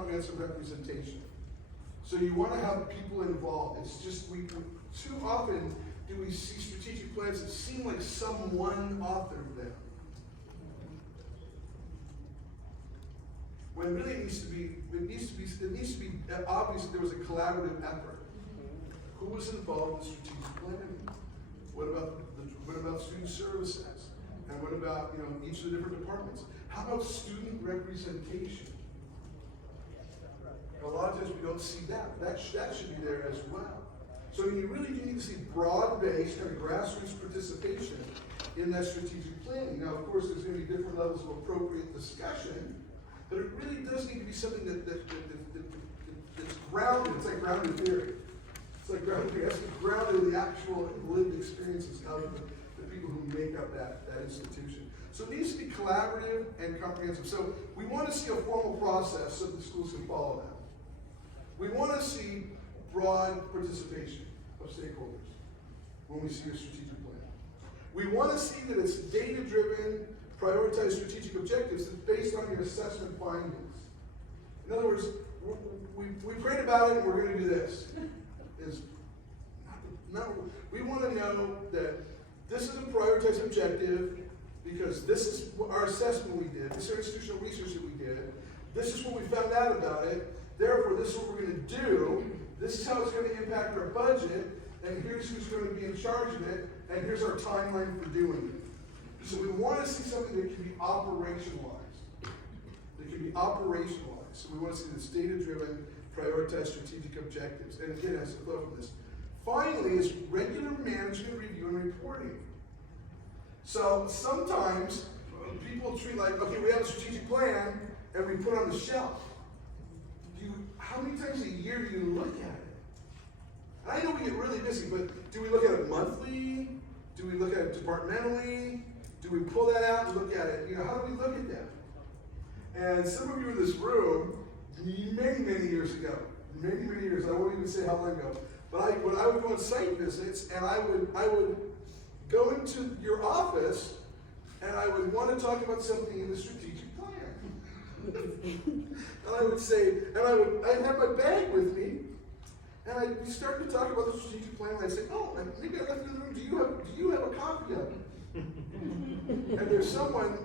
comprehensive representation. So you want to have people involved. It's just, too often do we see strategic plans that seem like someone authored them. When really it needs to be obvious that there was a collaborative effort. Who was involved in strategic planning? What about student services? And what about each of the different departments? How about student representation? A lot of times we don't see that. That should be there as well. So you really do need to see broad-based kind of grassroots participation in that strategic planning. Now, of course, there's going to be different levels of appropriate discussion, but it really does need to be something that's grounded. It's like grounded theory. It's like grounded theory. It has to be grounded in the actual lived experiences of the people who make up that institution. So it needs to be collaborative and comprehensive. So we want to see a formal process so that the schools can follow that. We want to see broad participation of stakeholders when we see a strategic plan. We want to see that it's data-driven, prioritized strategic objectives that's based on your assessment findings. In other words, we prayed about it and we're going to do this. We want to know that this is a prioritized objective because this is our assessment we did, this is our institutional research that we did, this is what we found out about it, therefore this is what we're going to do, this is how it's going to impact our budget, and here's who's going to be in charge of it, and here's our timeline for doing it. So we want to see something that can be operationalized. So we want to see this data-driven, prioritized strategic objectives. And again, it has to flow from this. Finally is regular management review and reporting. So sometimes people treat like, okay, we have a strategic plan and we put it on the shelf. How many times a year do you look at it? And I know we get really busy, but do we look at it monthly? Do we look at it departmentally? Do we pull that out and look at it? How do we look at that? And some of you in this room, many years ago, many years, I won't even say how long ago, but when I would go on site visits and I would go into your office and I would want to talk about something in the strategic plan. And I would say, I'd have my bag with me, and I'd start to talk about the strategic plan, and I'd say, oh, maybe I left it in the room, do you have a copy of it? And there's someone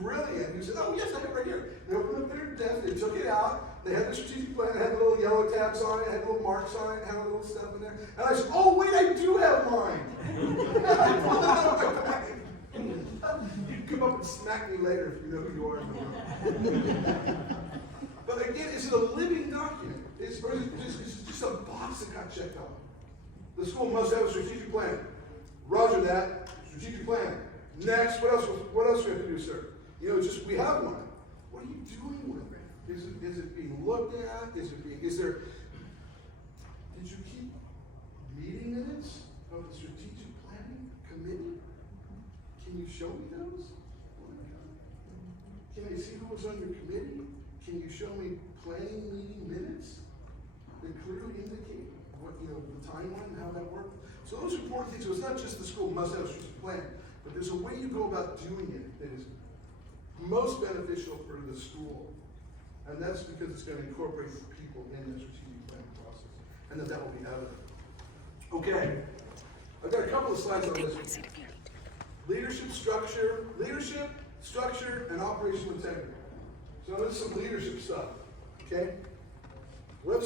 brilliant who said, oh yes, I have it right here. They opened up their desk, they took it out, they had the strategic plan, it had the little yellow tabs on it, it had little marks on it, it had a little stuff in there. And I said, oh wait, I do have mine. And I pulled it out of my bag. You'd come up and smack me later if you know who you are in the room. But again, is it a living document? Or is it just a box that got checked off? The school must have a strategic plan. Roger that, strategic plan. Next, what else do we have to do, sir? Just we have one. What are you doing with it? Is it being looked at? Did you keep meeting minutes of the strategic planning committee? Can you show me those? Can I see who was on your committee? Can you show me planning meeting minutes that clearly indicate what the timeline and how that worked? So those are important things. So it's not just the school must have a strategic plan, but there's a way you go about doing it that is most beneficial for the school. And that's because it's going to incorporate people in the strategic planning process. And that will be evident. Okay. I've got a couple of slides on this. Leadership, structure, and operational integrity. So this is some leadership stuff. Okay?